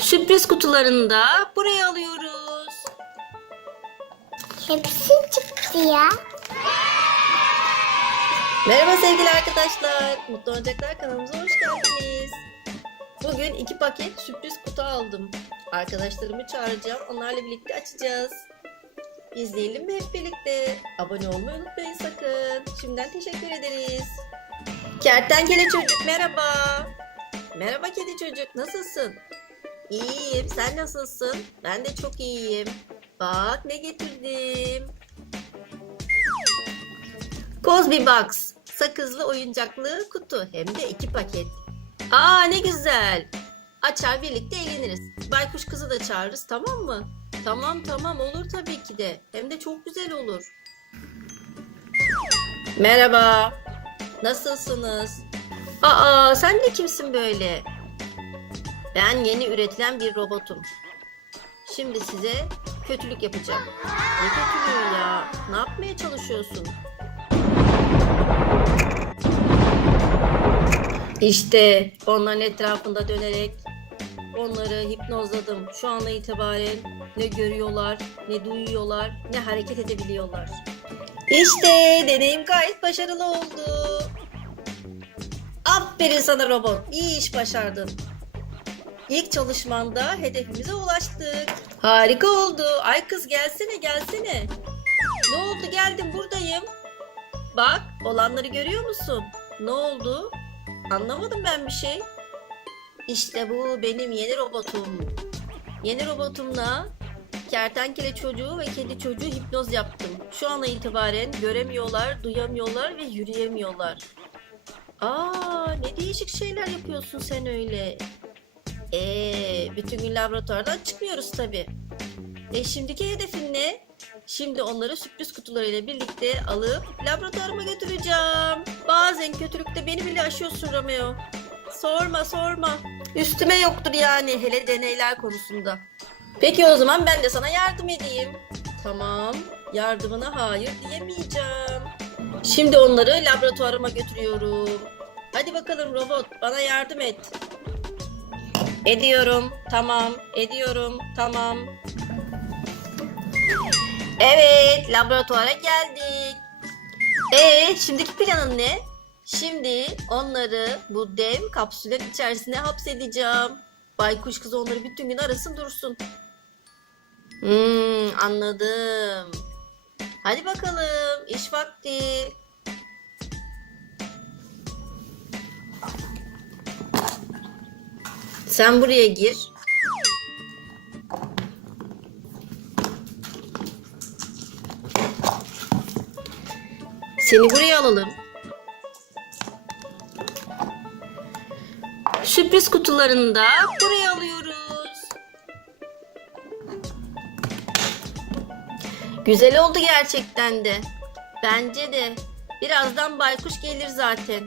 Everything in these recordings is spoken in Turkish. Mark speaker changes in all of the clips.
Speaker 1: Sürpriz kutularını da buraya alıyoruz.
Speaker 2: Hepsi çıktı ya.
Speaker 1: Merhaba sevgili arkadaşlar. Mutlu Oyuncaklar kanalımıza hoş geldiniz. Bugün iki paket sürpriz kutu aldım. Arkadaşlarımı çağıracağım. Onlarla birlikte açacağız. İzleyelim mi hep birlikte? Abone olmayı unutmayın sakın. Şimdiden teşekkür ederiz. Kertenkele çocuk merhaba. Merhaba kedi çocuk nasılsın? İyiyim sen nasılsın? Ben de çok iyiyim. Bak ne getirdim. Cosby Box. Sakızlı oyuncaklı kutu. Hem de iki paket. Aa ne güzel. Açar birlikte eğleniriz. Baykuş kızı da çağırırız tamam mı? Tamam tamam olur tabii ki de. Hem de çok güzel olur. Merhaba. Nasılsınız? Aa sen de kimsin böyle? Ben yeni üretilen bir robotum. Şimdi size kötülük yapacağım. Ne kötülüğü ya? Ne yapmaya çalışıyorsun? İşte onların etrafında dönerek onları hipnozladım. Şu anda itibaren ne görüyorlar, ne duyuyorlar, ne hareket edebiliyorlar. İşte deneyim gayet başarılı oldu. Aferin sana robot. İyi iş başardın. İlk çalışmanda hedefimize ulaştık. Harika oldu. Ay kız gelsene gelsene. Ne oldu geldim buradayım. Bak olanları görüyor musun? Ne oldu? Anlamadım ben bir şey. İşte bu benim yeni robotum. Yeni robotumla kertenkele çocuğu ve kedi çocuğu hipnoz yaptım. Şu ana itibaren göremiyorlar, duyamıyorlar ve yürüyemiyorlar. Aa, ne değişik şeyler yapıyorsun sen öyle. Ee, bütün gün laboratuvardan çıkmıyoruz tabi. E şimdiki hedefin ne? Şimdi onları sürpriz kutularıyla birlikte alıp laboratuvarıma götüreceğim. Bazen kötülükte beni bile aşıyorsun Romeo. Sorma sorma. Üstüme yoktur yani hele deneyler konusunda. Peki o zaman ben de sana yardım edeyim. Tamam. Yardımına hayır diyemeyeceğim. Şimdi onları laboratuvarıma götürüyorum. Hadi bakalım robot bana yardım et. Ediyorum. Tamam. Ediyorum. Tamam. Evet, laboratuvara geldik. Ee, şimdiki planın ne? Şimdi onları bu dev kapsüllerin içerisine hapsedeceğim. Baykuş kız onları bütün gün arasın dursun. Hmm, anladım. Hadi bakalım, iş vakti. Sen buraya gir. Seni buraya alalım. Sürpriz kutularını da buraya alıyoruz. Güzel oldu gerçekten de. Bence de. Birazdan baykuş gelir zaten.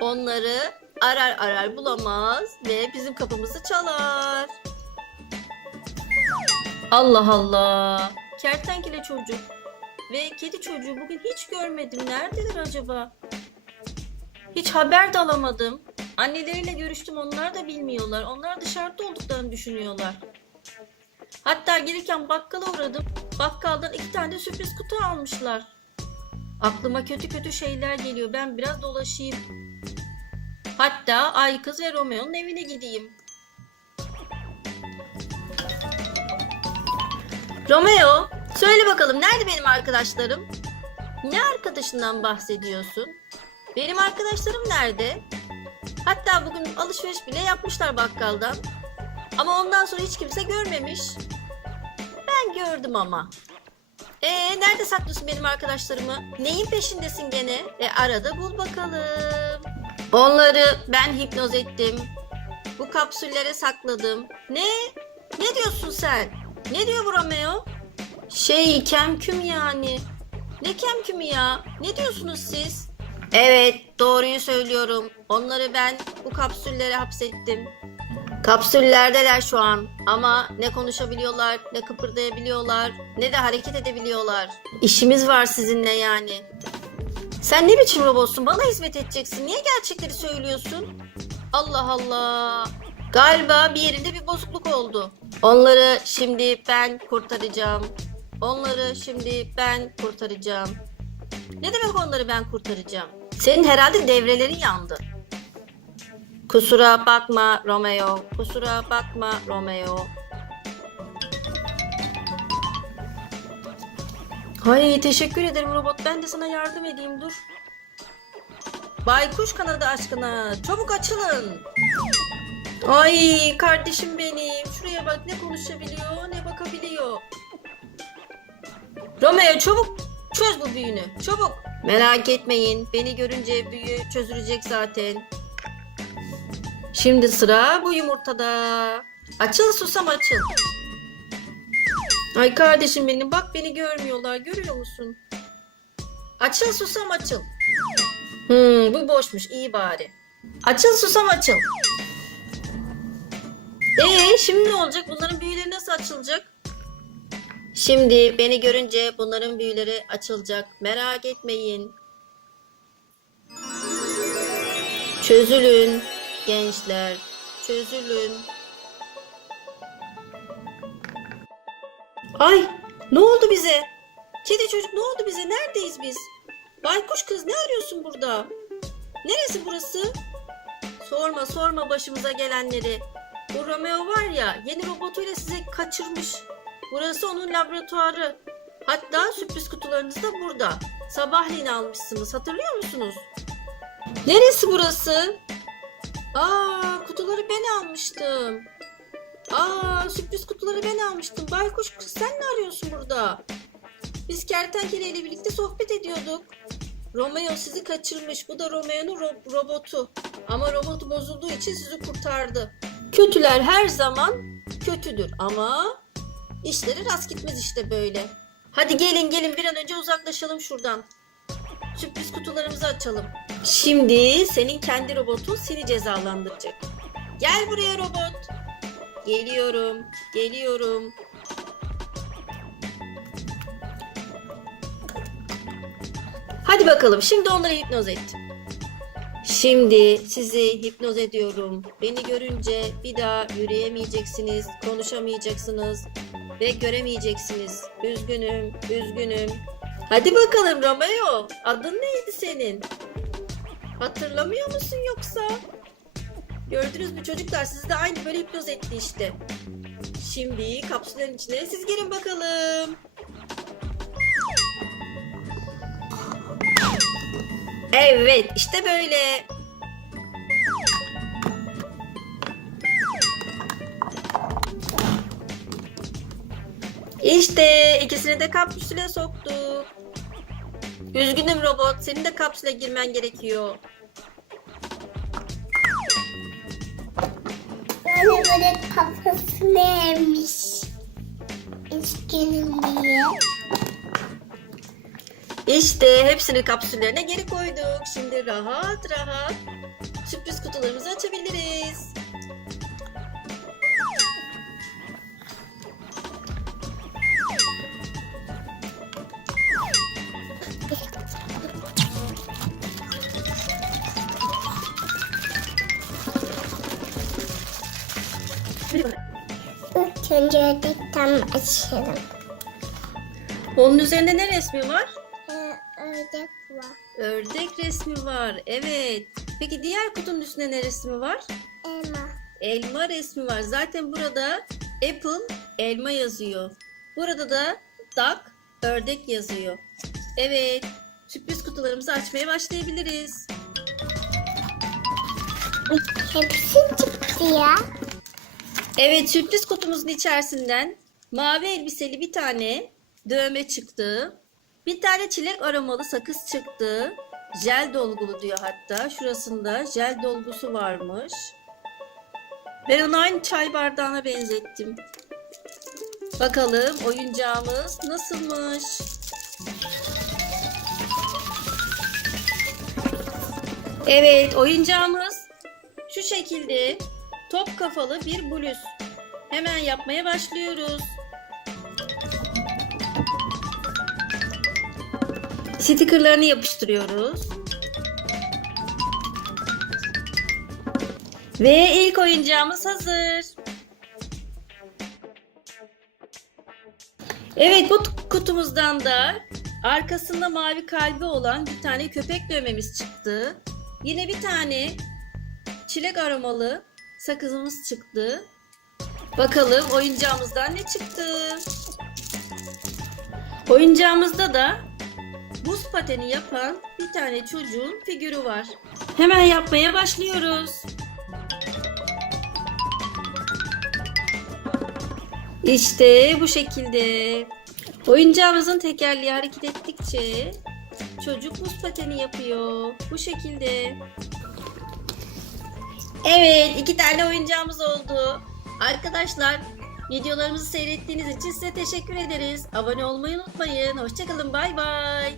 Speaker 1: Onları arar arar bulamaz ve bizim kapımızı çalar. Allah Allah. Kertenkele çocuk ve kedi çocuğu bugün hiç görmedim. Neredeler acaba? Hiç haber de alamadım. Anneleriyle görüştüm onlar da bilmiyorlar. Onlar dışarıda olduklarını düşünüyorlar. Hatta gelirken bakkala uğradım. Bakkaldan iki tane de sürpriz kutu almışlar. Aklıma kötü kötü şeyler geliyor. Ben biraz dolaşayım. Hatta Ay Kız ve Romeo'nun evine gideyim. Romeo, söyle bakalım nerede benim arkadaşlarım? Ne arkadaşından bahsediyorsun? Benim arkadaşlarım nerede? Hatta bugün alışveriş bile yapmışlar bakkaldan. Ama ondan sonra hiç kimse görmemiş. Ben gördüm ama. Ee nerede saklıyorsun benim arkadaşlarımı? Neyin peşindesin gene? E arada bul bakalım. Onları ben hipnoz ettim. Bu kapsüllere sakladım. Ne? Ne diyorsun sen? Ne diyor bu Romeo? Şey kemküm yani. Ne kemkümü ya? Ne diyorsunuz siz? Evet doğruyu söylüyorum. Onları ben bu kapsüllere hapsettim. Kapsüllerdeler şu an ama ne konuşabiliyorlar, ne kıpırdayabiliyorlar, ne de hareket edebiliyorlar. İşimiz var sizinle yani. Sen ne biçim robotsun? Bana hizmet edeceksin. Niye gerçekleri söylüyorsun? Allah Allah. Galiba bir yerinde bir bozukluk oldu. Onları şimdi ben kurtaracağım. Onları şimdi ben kurtaracağım. Ne demek onları ben kurtaracağım? Senin herhalde devrelerin yandı. Kusura bakma Romeo. Kusura bakma Romeo. Hay teşekkür ederim robot. Ben de sana yardım edeyim dur. Baykuş kanadı aşkına. Çabuk açılın. Ay kardeşim benim. Şuraya bak ne konuşabiliyor ne bakabiliyor. Romeo çabuk çöz bu büyünü. Çabuk. Merak etmeyin. Beni görünce büyü çözülecek zaten. Şimdi sıra bu yumurtada. Açıl susam açıl. Ay kardeşim benim bak beni görmüyorlar. Görüyor musun? Açıl susam açıl. Hmm, bu boşmuş iyi bari. Açıl susam açıl. Ee şimdi ne olacak? Bunların büyüleri nasıl açılacak? Şimdi beni görünce bunların büyüleri açılacak. Merak etmeyin. Çözülün gençler. Çözülün. Ay ne oldu bize? Kedi çocuk ne oldu bize? Neredeyiz biz? Baykuş kız ne arıyorsun burada? Neresi burası? Sorma sorma başımıza gelenleri. Bu Romeo var ya yeni robotuyla size kaçırmış. Burası onun laboratuvarı. Hatta sürpriz kutularınız da burada. Sabahleyin almışsınız hatırlıyor musunuz? Neresi burası? Aa kutuları ben almıştım. Aa sürpriz kutuları ben almıştım. Baykuş kız sen ne arıyorsun burada? Biz kertenkele ile birlikte sohbet ediyorduk. Romeo sizi kaçırmış. Bu da Romeo'nun ro- robotu. Ama robotu bozulduğu için sizi kurtardı. Kötüler her zaman kötüdür ama işleri rast gitmez işte böyle. Hadi gelin gelin bir an önce uzaklaşalım şuradan. Sürpriz kutularımızı açalım. Şimdi senin kendi robotun seni cezalandıracak. Gel buraya robot. Geliyorum, geliyorum. Hadi bakalım şimdi onları hipnoz et. Şimdi sizi hipnoz ediyorum. Beni görünce bir daha yürüyemeyeceksiniz, konuşamayacaksınız ve göremeyeceksiniz. Üzgünüm, üzgünüm. Hadi bakalım Romeo. Adın neydi senin? Hatırlamıyor musun yoksa? Gördünüz mü çocuklar sizi de aynı böyle hipnoz etti işte. Şimdi kapsüllerin içine siz girin bakalım. Evet işte böyle. İşte ikisini de kapsüle soktuk. Üzgünüm robot. Senin de kapsüle girmen gerekiyor.
Speaker 2: Böyle böyle kafası neymiş? İçkinim diye.
Speaker 1: İşte hepsini kapsüllerine geri koyduk. Şimdi rahat rahat sürpriz kutularımızı açabiliriz.
Speaker 2: Dikten açalım.
Speaker 1: Onun üzerinde ne resmi var?
Speaker 2: Ee, ördek var.
Speaker 1: Ördek resmi var. Evet. Peki diğer kutunun üstünde ne resmi var?
Speaker 2: Elma.
Speaker 1: Elma resmi var. Zaten burada apple elma yazıyor. Burada da duck ördek yazıyor. Evet. Sürpriz kutularımızı açmaya başlayabiliriz.
Speaker 2: Hepsi çıktı ya.
Speaker 1: Evet sürpriz kutumuzun içerisinden mavi elbiseli bir tane dövme çıktı. Bir tane çilek aromalı sakız çıktı. Jel dolgulu diyor hatta. Şurasında jel dolgusu varmış. Ben onu aynı çay bardağına benzettim. Bakalım oyuncağımız nasılmış? Evet oyuncağımız şu şekilde top kafalı bir bluz. Hemen yapmaya başlıyoruz. Stickerlarını yapıştırıyoruz. Ve ilk oyuncağımız hazır. Evet bu kutumuzdan da arkasında mavi kalbi olan bir tane köpek dövmemiz çıktı. Yine bir tane çilek aromalı sakızımız çıktı. Bakalım oyuncağımızdan ne çıktı? Oyuncağımızda da buz pateni yapan bir tane çocuğun figürü var. Hemen yapmaya başlıyoruz. İşte bu şekilde. Oyuncağımızın tekerleği hareket ettikçe çocuk buz pateni yapıyor. Bu şekilde. Evet, iki tane oyuncağımız oldu. Arkadaşlar, videolarımızı seyrettiğiniz için size teşekkür ederiz. Abone olmayı unutmayın. Hoşçakalın, bay bay.